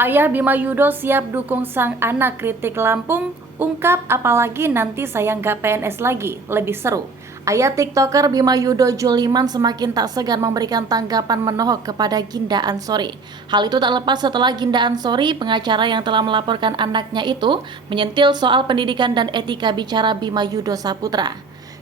Ayah Bima Yudho siap dukung sang anak kritik Lampung, ungkap apalagi nanti saya nggak PNS lagi, lebih seru. Ayah TikToker Bima Yudho Juliman semakin tak segan memberikan tanggapan menohok kepada Ginda Ansori. Hal itu tak lepas setelah Ginda Ansori, pengacara yang telah melaporkan anaknya itu, menyentil soal pendidikan dan etika bicara Bima Yudho Saputra.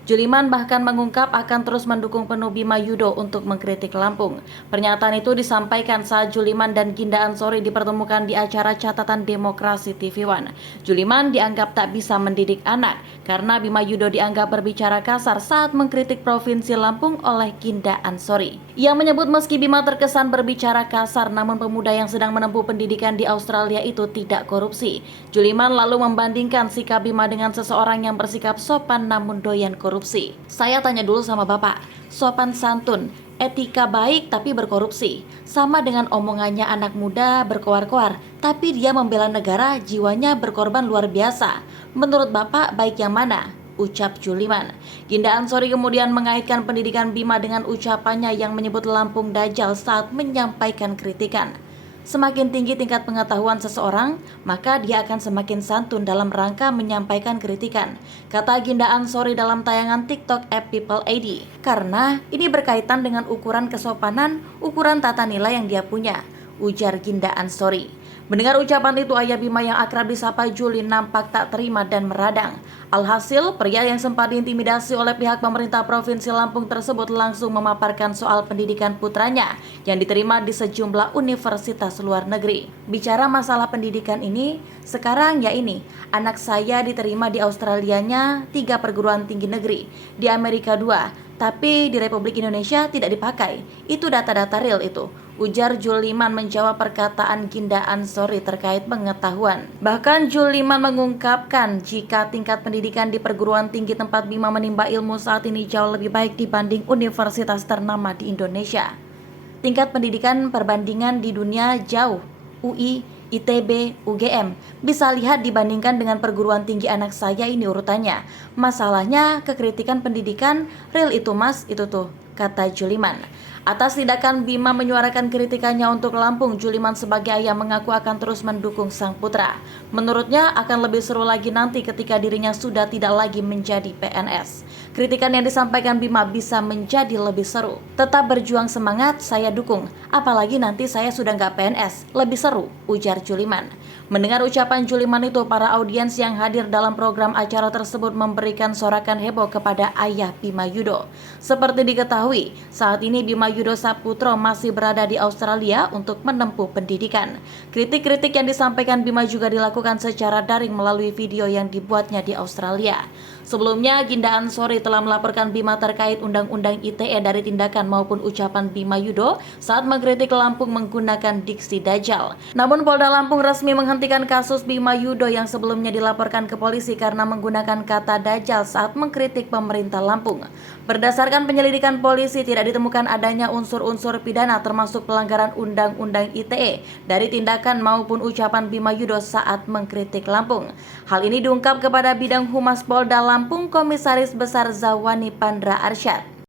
Juliman bahkan mengungkap akan terus mendukung penuh Bima Yudho untuk mengkritik Lampung. Pernyataan itu disampaikan saat Juliman dan Ginda Ansori dipertemukan di acara Catatan Demokrasi TV One. Juliman dianggap tak bisa mendidik anak karena Bima Yudho dianggap berbicara kasar saat mengkritik Provinsi Lampung oleh Ginda Ansori. Ia menyebut meski Bima terkesan berbicara kasar, namun pemuda yang sedang menempuh pendidikan di Australia itu tidak korupsi. Juliman lalu membandingkan sikap Bima dengan seseorang yang bersikap sopan namun doyan korupsi. Saya tanya dulu sama Bapak, sopan santun, etika baik tapi berkorupsi, sama dengan omongannya anak muda berkoar-koar, tapi dia membela negara, jiwanya berkorban luar biasa. Menurut Bapak baik yang mana? Ucap Juliman. Ginda Ansori kemudian mengaitkan pendidikan Bima dengan ucapannya yang menyebut Lampung Dajjal saat menyampaikan kritikan. Semakin tinggi tingkat pengetahuan seseorang, maka dia akan semakin santun dalam rangka menyampaikan kritikan, kata Ginda Ansori dalam tayangan TikTok app People ID. Karena ini berkaitan dengan ukuran kesopanan, ukuran tata nilai yang dia punya, ujar Ginda Ansori. Mendengar ucapan itu, ayah Bima yang akrab disapa Juli nampak tak terima dan meradang. Alhasil, pria yang sempat diintimidasi oleh pihak pemerintah Provinsi Lampung tersebut langsung memaparkan soal pendidikan putranya yang diterima di sejumlah universitas luar negeri. Bicara masalah pendidikan ini, sekarang ya ini, anak saya diterima di Australianya 3 perguruan tinggi negeri, di Amerika 2, tapi di Republik Indonesia tidak dipakai. Itu data-data real itu, ujar Juliman menjawab perkataan Ginda Ansori terkait pengetahuan. Bahkan Juliman mengungkapkan jika tingkat pendidikan di perguruan tinggi tempat Bima menimba ilmu saat ini jauh lebih baik dibanding universitas ternama di Indonesia. Tingkat pendidikan perbandingan di dunia jauh, UI, ITB, UGM, bisa lihat dibandingkan dengan perguruan tinggi anak saya ini urutannya. Masalahnya kekritikan pendidikan real itu mas, itu tuh, kata Juliman. Atas tindakan Bima menyuarakan kritikannya untuk Lampung, Juliman sebagai ayah mengaku akan terus mendukung sang putra. Menurutnya akan lebih seru lagi nanti ketika dirinya sudah tidak lagi menjadi PNS. Kritikan yang disampaikan Bima bisa menjadi lebih seru. Tetap berjuang semangat, saya dukung. Apalagi nanti saya sudah nggak PNS, lebih seru, ujar Juliman. Mendengar ucapan Juliman itu, para audiens yang hadir dalam program acara tersebut memberikan sorakan heboh kepada ayah Bima Yudho. Seperti diketahui, saat ini Bima Yudho Saputro masih berada di Australia untuk menempuh pendidikan. Kritik-kritik yang disampaikan Bima juga dilakukan secara daring melalui video yang dibuatnya di Australia. Sebelumnya, Ginda Ansori telah melaporkan Bima terkait Undang-Undang ITE dari tindakan maupun ucapan Bima Yudho saat mengkritik Lampung menggunakan diksi Dajjal. Namun Polda Lampung resmi menghentikan kasus Bima Yudho yang sebelumnya dilaporkan ke polisi karena menggunakan kata Dajjal saat mengkritik pemerintah Lampung. Berdasarkan penyelidikan polisi, tidak ditemukan adanya unsur-unsur pidana termasuk pelanggaran Undang-Undang ITE dari tindakan maupun ucapan Bima Yudho saat mengkritik Lampung. Hal ini diungkap kepada Bidang Humas Polda Lampung, Komisaris Besar Zawani Pandra Arsyad.